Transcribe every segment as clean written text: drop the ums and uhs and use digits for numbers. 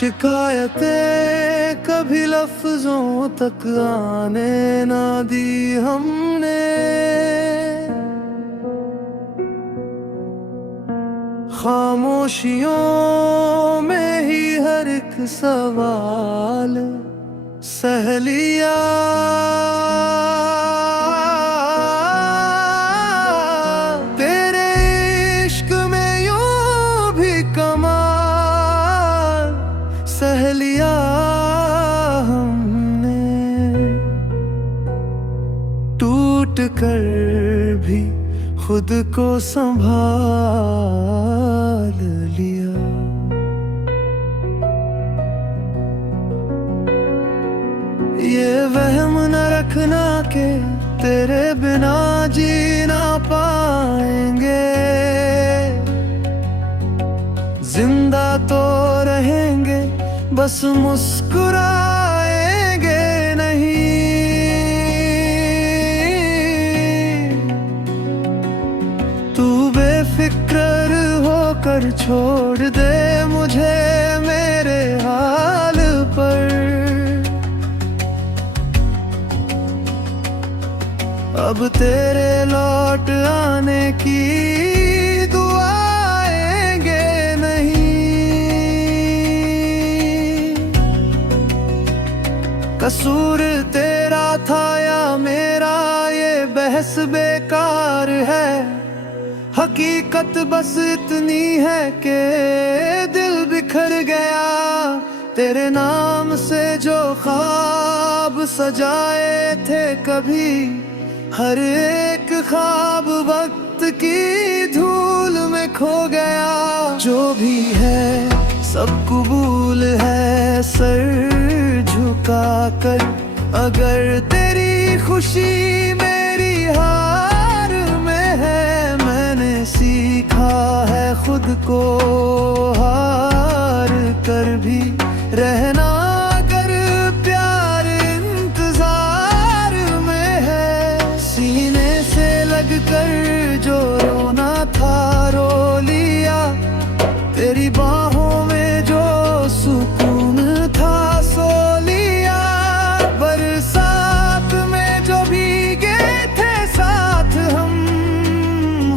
शिकायतें कभी लफ्जों तक आने ना दी हमने। खामोशियों में ही हर एक सवाल सह लिया। तेरे इश्क में यूं भी कमाल सह लिया हमने। टूट कर भी खुद को संभाल लिया। ये वहम न रखना के तेरे बिना जी ना पाएंगे। जिंदा तो रहेंगे बस मुस्कुराएंगे नहीं। तू बेफिक्र होकर छोड़ दे मुझे मेरे हाल पर। अब तेरे लौट आने की दुआएंगे नहीं। कसूर तेरा था या मेरा ये बहस बेकार है। हकीकत बस इतनी है कि दिल बिखर गया। तेरे नाम से जो ख्वाब सजाए थे कभी, हर एक ख्वाब वक्त की धूल में खो गया। जो भी है सब कबूल है सर झुका कर। अगर तेरी खुशी मेरी हार में है, मैंने सीखा है खुद को हार कर भी रहना। अगर प्यार इंतजार में है, सीने से लग कर जो रोना था रो लिया। तेरी बाहों में जो सुकून था सो लिया। बरसात में जो भीगे थे साथ हम,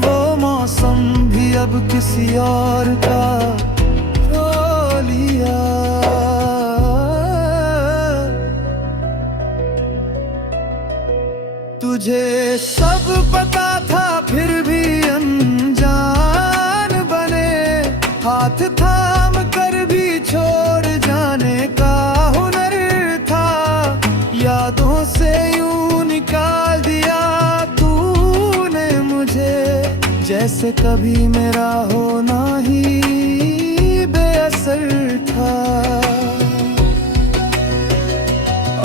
वो मौसम भी अब किसी और का हो लिया। तुझे सब पता था फिर भी अनजान बने। हाथ थाम कर भी छोड़ जाने का हुनर था। यादों से यूं निकाल दिया तूने मुझे, जैसे कभी मेरा होना ही बेअसर था।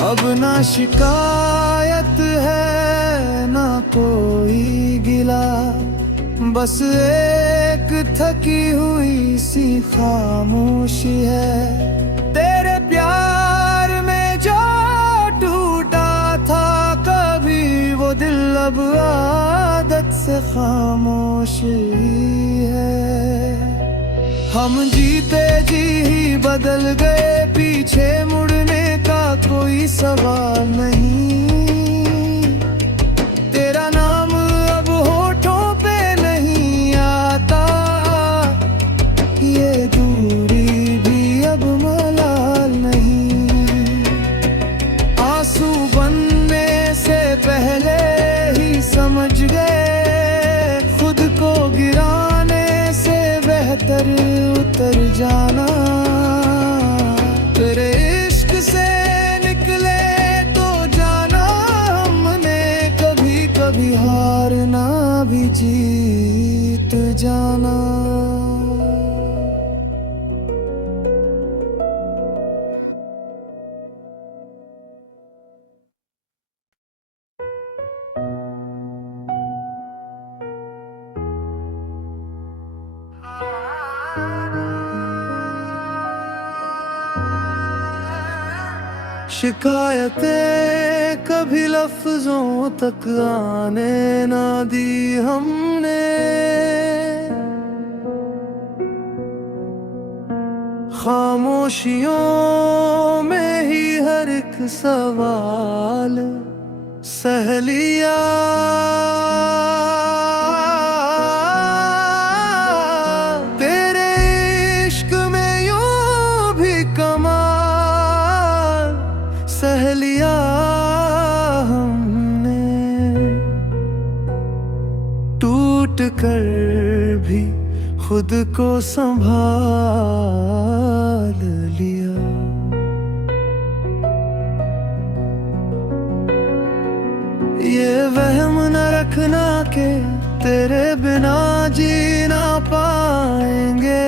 अब ना शिकायत है ना कोई गिला, बस एक थकी हुई सी खामोशी है। तेरे प्यार में जो टूटा था कभी, वो दिल अब आदत से खामोश ही है। हम जीते जी ही बदल गए, पीछे मुड़ने का कोई सवाल नहीं। तेरा नाम अब होठों पे नहीं आता, ये दूरी भी अब मलाल नहीं। आंसू बनने से पहले ही समझ गए, खुद को गिराने से बेहतर उतर जाना। तेरे इश्क से निकले तो जाना हमने, कभी कभी हारना भी जीत जाना। शिकायतें कभी लफ्जों तक आने ना दी हमने। खामोशियों में ही हर एक सवाल सह लिया। तेरे इश्क में यूं भी कमाल सह लिया हमने, टूट कर भी खुद को संभाल लिया। ये वहम न रखना के तेरे बिना जी ना पाएंगे,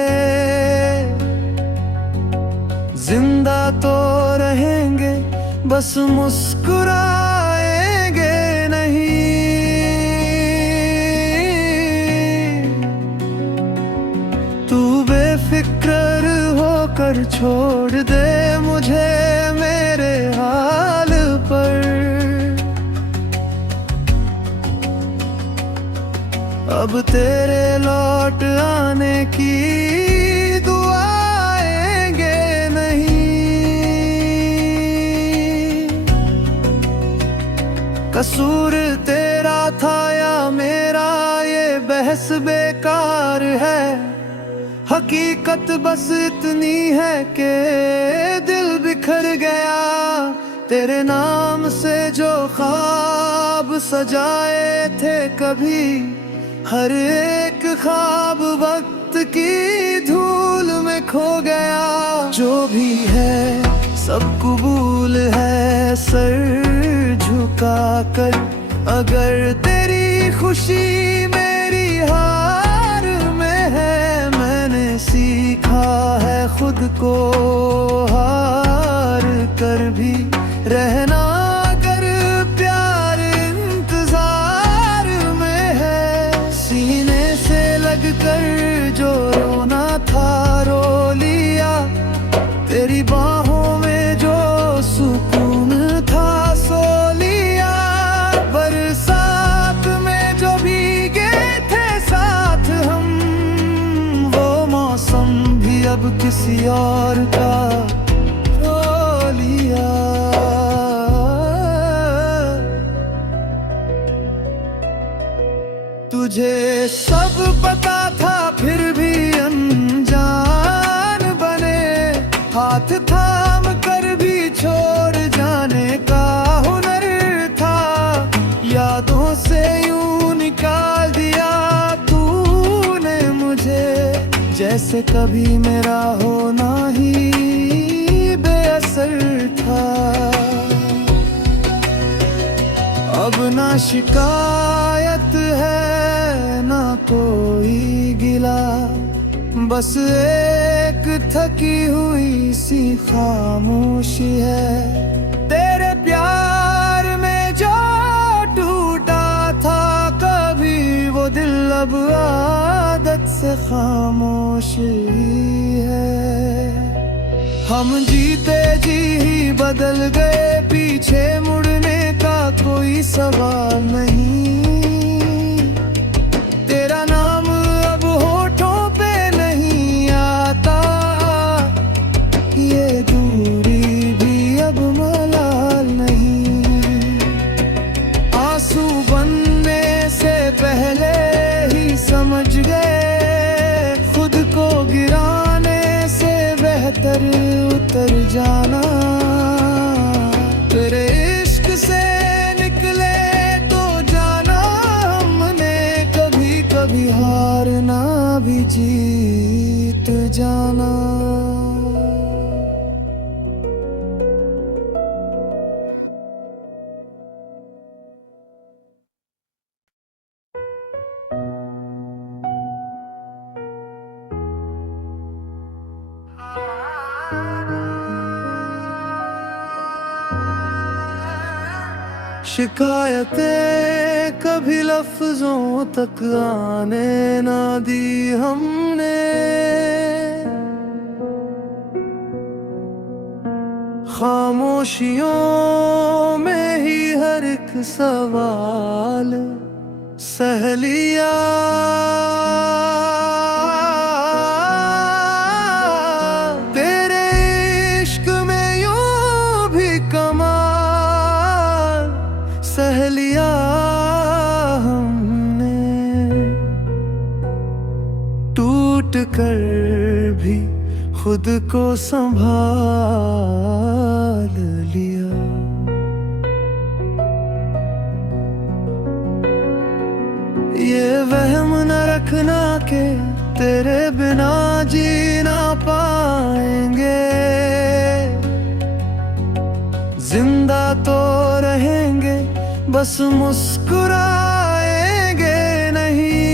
जिंदा तो रहेंगे बस मुस्कुराएंगे नहीं। तू बेफिक्र होकर छोड़ दे मुझे मेरे हाल पर, अब तेरे लौट आने की दुआएंगे नहीं। कसूर तेरा था या मेरा ये बहस बेकार है, हकीकत बस इतनी है कि दिल बिखर गया। तेरे नाम से जो ख्वाब सजाए थे कभी, हर एक ख्वाब वक्त की धूल में खो गया। जो भी है सब कबूल है सर झुका कर, अगर तेरी खुशी मेरी हार में है। मैंने सीखा है खुद को हार कर भी रहना, अगर प्यार इंतजार में है। सीने से लग कर जो रोना था रो लिया, तेरी बाहों में जो सुकून था सो लिया। बरसात में जो भीगे थे साथ हम, वो मौसम भी अब किसी और का हो लिया। तुझे सब पता था फिर भी अनजान बने, हाथ थाम कर भी छोड़ जाने का हुनर था। यादों से यूं निकाल दिया तूने मुझे, जैसे कभी मेरा होना ही बेअसर था। अब ना शिकायत है ना कोई गिला, बस एक थकी हुई सी खामोशी है। तेरे प्यार में जो टूटा था कभी वो दिल, अब आदत से खामोश ही है। हम जीते जी ही बदल गए, पीछे मुड़ने का कोई सवाल नहीं। तेरा नाम अब होठों पे नहीं आता, ये दूरी भी अब मलाल नहीं। आंसू बनने से पहले ही समझ गए, खुद को गिराने से बेहतर उतर जाना। तेरे इश्क से निकले तो जाना हमने, कभी कभी हारना भी जीत जाना। शिकायतें कभी लफ्जों तक आने ना दी हमने, खामोशियों में ही हर एक सवाल सह लिया। तेरे कर भी खुद को संभाल लिया। ये वहम न रखना के तेरे बिना जी ना पाएंगे, जिंदा तो रहेंगे बस मुस्कुराएंगे नहीं।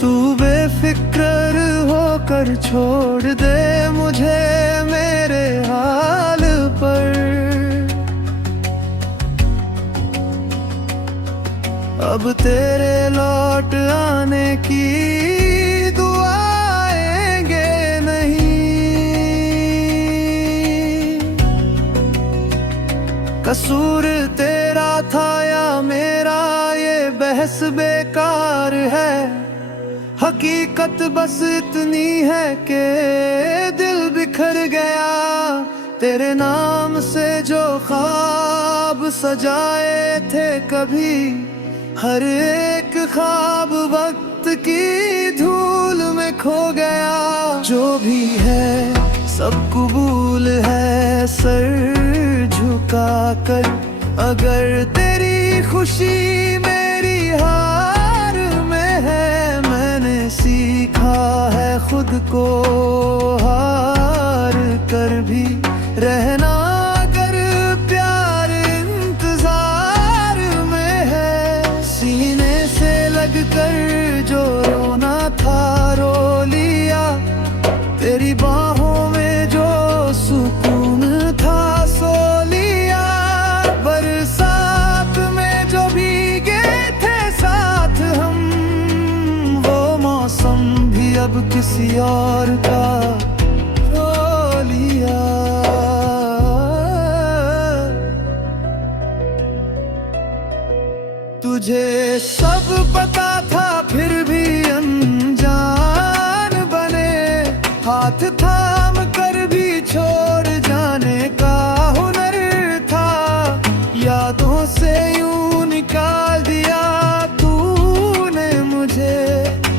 तू बेफिक्र होकर छोड़ दे मुझे मेरे हाल पर, अब तेरे लौट आने की दुआएंगे नहीं। कसूर तेरा था या मेरा ये बहस बेकार है, हकीकत बस इतनी है कि दिल बिखर गया। तेरे नाम से जो ख्वाब सजाए थे कभी, हर एक ख्वाब वक्त की धूल में खो गया। जो भी है सब कबूल है सर झुका कर, अगर तेरी खुशी मेरी हार में है। मैंने सीखा है खुद को हार कर भी रहना, अगर प्यार इंतजार में है। सीने से लग कर जो रोना था रो लिया, तेरी बाहों में जो सुकून था सो लिया। बरसात में जो भीगे थे साथ हम, वो मौसम भी अब किसी और का हो लिया। तुझे सब पता था फिर भी अनजान बने, हाथ थाम कर भी छोड़ जाने का हुनर था। यादों से यूं निकाल दिया तूने मुझे,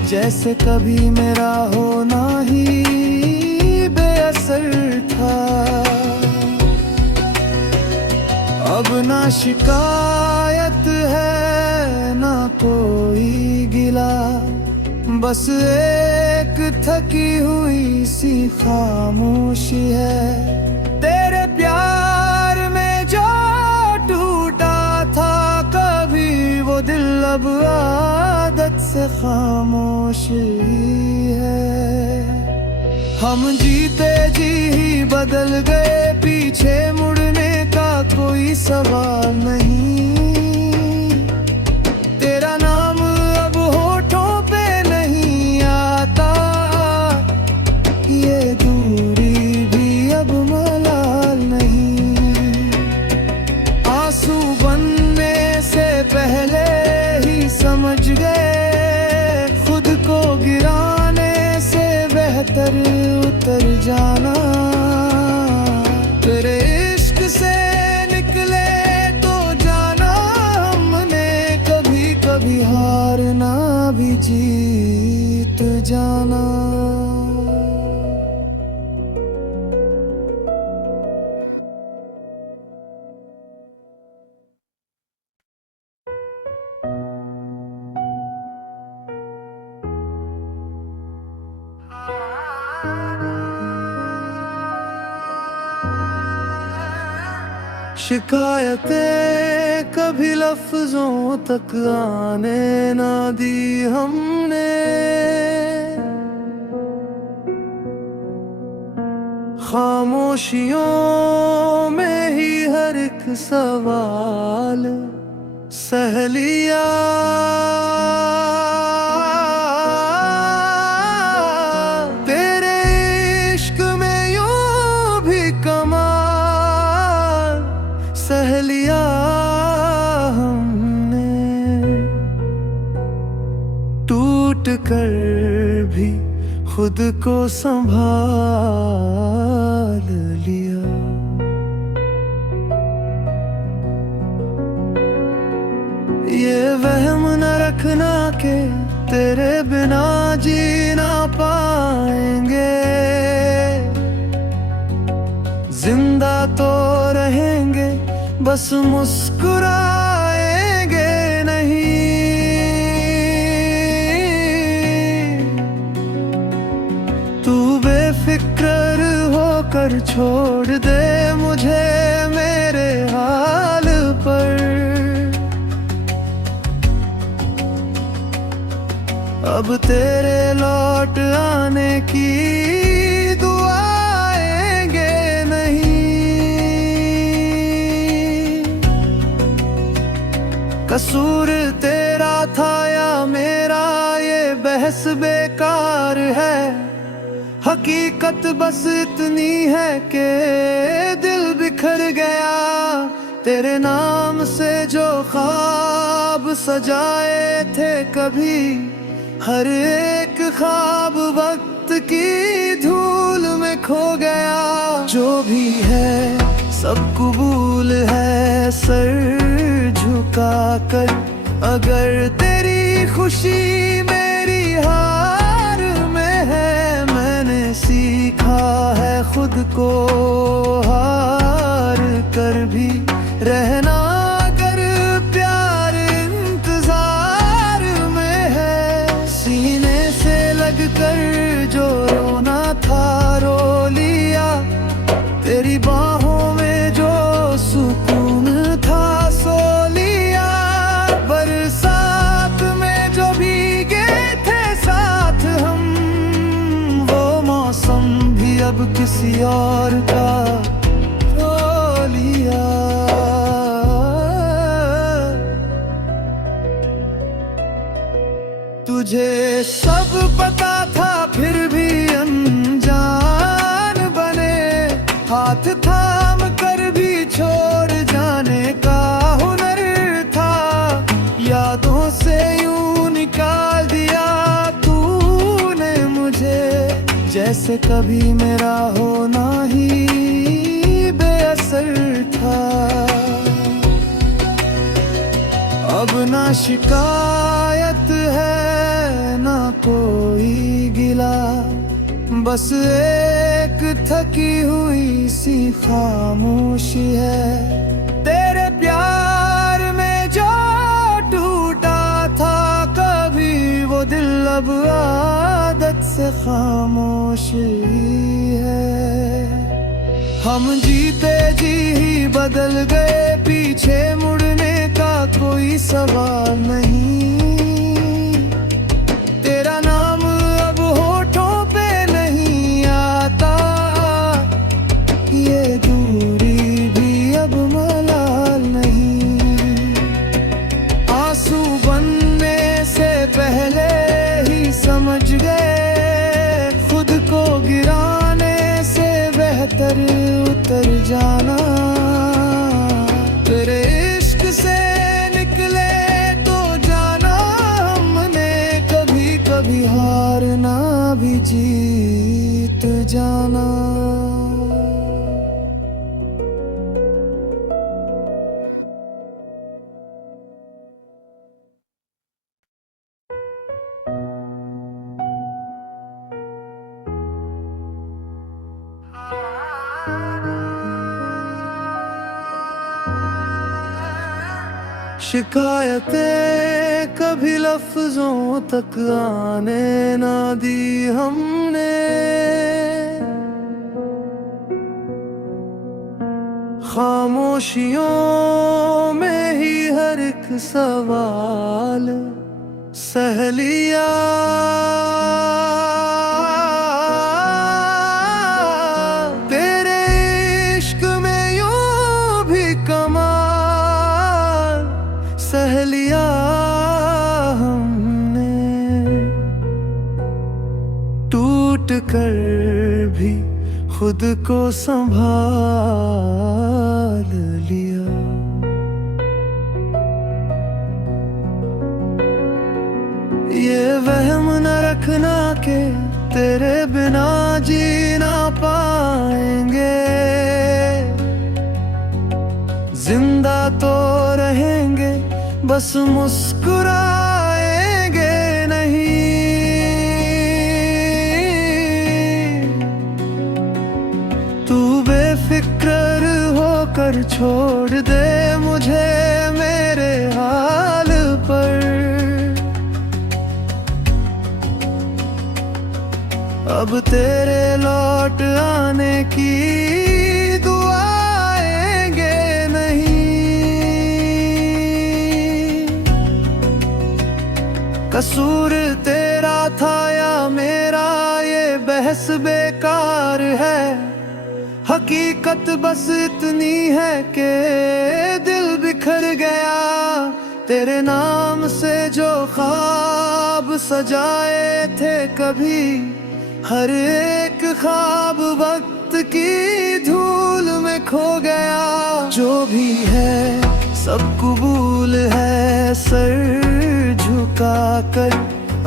जैसे कभी मेरा होना ही बेअसर था। अब ना शिकायत है ना कोई गिला, बस एक थकी हुई सी खामोशी है। तेरे प्यार में जो टूटा था कभी वो दिल, अब आदत से खामोश ही है। हम जीते जी ही बदल गए, पीछे मुड़ने का कोई सवाल नहीं। तेरा नाम अब होठों पे नहीं आता, ये दूरी भी अब मलाल नहीं। आंसू बनने से पहले ही समझ गए, खुद को गिराने से बेहतर उतर जाना। तेरे इश्क से निकले तो जाना हमने, कभी कभी हारना भी जीत जाना। शिकायतें कभी लफ्जों तक आने ना दी हमने, खामोशियों में ही हर एक सवाल सह लिया। तेरे इश्क में यूं भी कमाल सह लिया हमने, टूट कर भी खुद को संभाल लिया। ये वहम न रखना के तेरे बिना जी ना पाएंगे। जिंदा तो रहेंगे बस मुस्कुराएंगे नहीं। तू बेफिक्र होकर छोड़ दे मुझे मेरे हाल पर। अब तेरे लौट आने की दुआएंगे नहीं। कसूर तेरा था या मेरा ये बहस बेकार है। हकीकत बस इतनी है कि दिल बिखर गया। तेरे नाम से जो ख्वाब सजाए थे कभी, हर एक ख्वाब वक्त की धूल में खो गया। जो भी है सब कबूल है सर झुका कर। अगर तेरी खुशी मेरी हार में है, मैंने सीखा है खुद को हार कर भी रहना। अगर प्यार इंतजार में है, सीने से लग कर जो रोना था रो लिया। तेरी बाहों में जो सुकून था सो लिया। बरसात में जो भीगे थे साथ हम, वो मौसम भी अब किसी और का हो लिया। तुझे सब पता था फिर भी अनजान बने। हाथ थाम कर भी छोड़ जाने का हुनर था। यादों से यूं निकाल दिया तूने मुझे, जैसे कभी मेरा होना ही बेअसर था। अब ना शिकायत है ना कोई गिला, बस एक थकी हुई सी खामोशी है। तेरे प्यार में जो टूटा था कभी, वो दिल अब आदत से खामोश ही है। हम जीते जी ही बदल गए, पीछे मुड़ने का कोई सवाल नहीं। तेरा नाम अब होठों पे नहीं आता, ये दूरी भी अब मलाल नहीं। आंसू बनने से पहले ही समझ गए, खुद को गिराने से बेहतर उतर जाना। तेरे इश्क से निकले तो जाना हमने, कभी कभी हारना भी जीत जाना। शिकायतें कभी लफ्जों तक आने ना दी हमने। खामोशियों में ही हर एक सवाल सह लिया। तेरे इश्क में यूं भी कमाल सह लिया हमने। टूट कर भी खुद को संभाल लिया। ये वहम न रखना के तेरे बिना जी ना पाएंगे। जिंदा तो रहेंगे बस मुस्कुराएंगे कर छोड़ दे मुझे मेरे हाल पर। अब तेरे लौट आने की दुआएंगे नहीं। कसूर तेरा था या मेरा ये बहस बेकार है। हकीकत बस इतनी है कि दिल बिखर गया। तेरे नाम से जो ख्वाब सजाए थे कभी, हर एक ख्वाब वक्त की धूल में खो गया। जो भी है सब कबूल है सर झुका कर।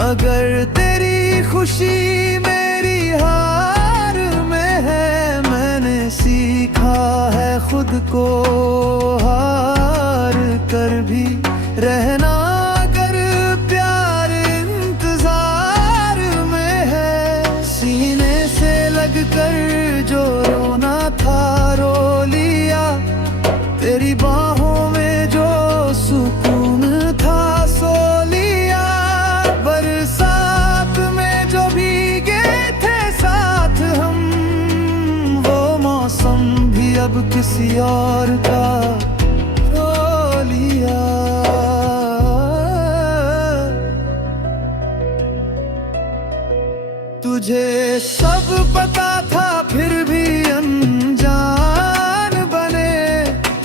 अगर तेरी खुशी मेरी हार में है, मैंने सीखा है खुद को हार कर भी रहना। अगर प्यार इंतजार में है, सीने से लग कर जो रोना था रो लिया। तेरी बाहों में जो सुकून था सो लिया। बरसात में जो भीगे थे साथ हम, वो मौसम भी अब किसी और का हो लिया। तुझे सब पता था फिर भी अनजान बने।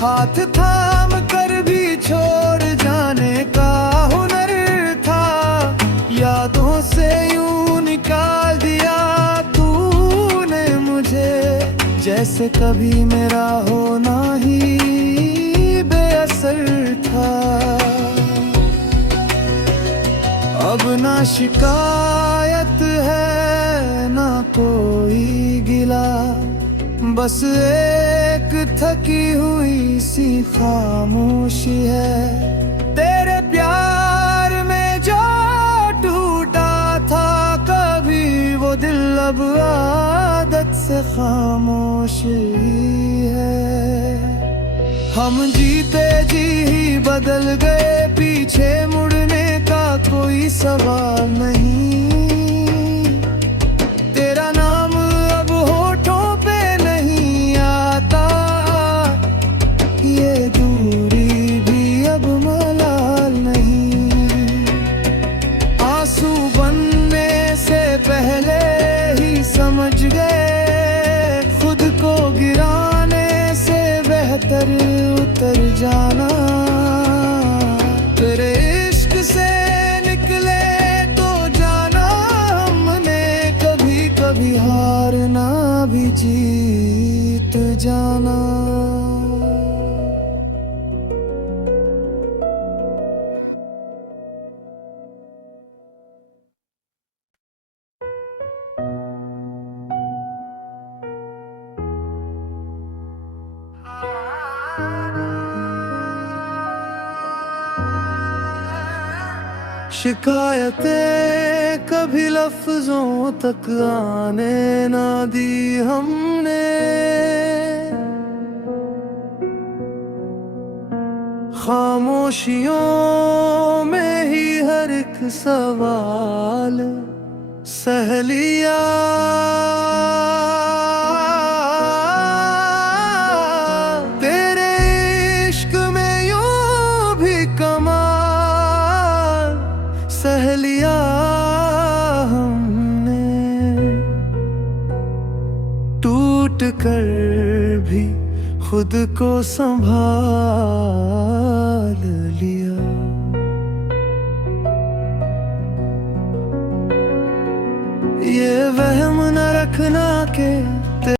हाथ थाम कर भी छोड़ जाने का हुनर था। यादों से यूं निकाल दिया तूने मुझे, जैसे कभी मेरा होना ही बेअसर था। अब ना शिकायत है ना कोई गिला, बस एक थकी हुई सी खामोशी है। तेरे प्यार में जो टूटा था कभी, वो दिल अब आदत से खामोश ही है। हम जीते जी ही बदल गए, पीछे मुड़ने का कोई सवाल नहीं। तेरा नाम अब होठों पे नहीं आता, ये दूरी भी अब मलाल नहीं। आंसू बनने से पहले ही समझ गए, खुद को गिराने से बेहतर उतर जाना। तेरे इश्क से निकले तो जाना हमने, कभी कभी हारना भी जीत जाना। शिकायतें कभी लफ्जों तक आने ना दी हमने। खामोशियों में ही हर एक सवाल सह लिया। तेरे इश्क में यूं भी कमाल सह लिया हमने। टूट कर भी खुद को संभाल लिया। ये वहम न रखना के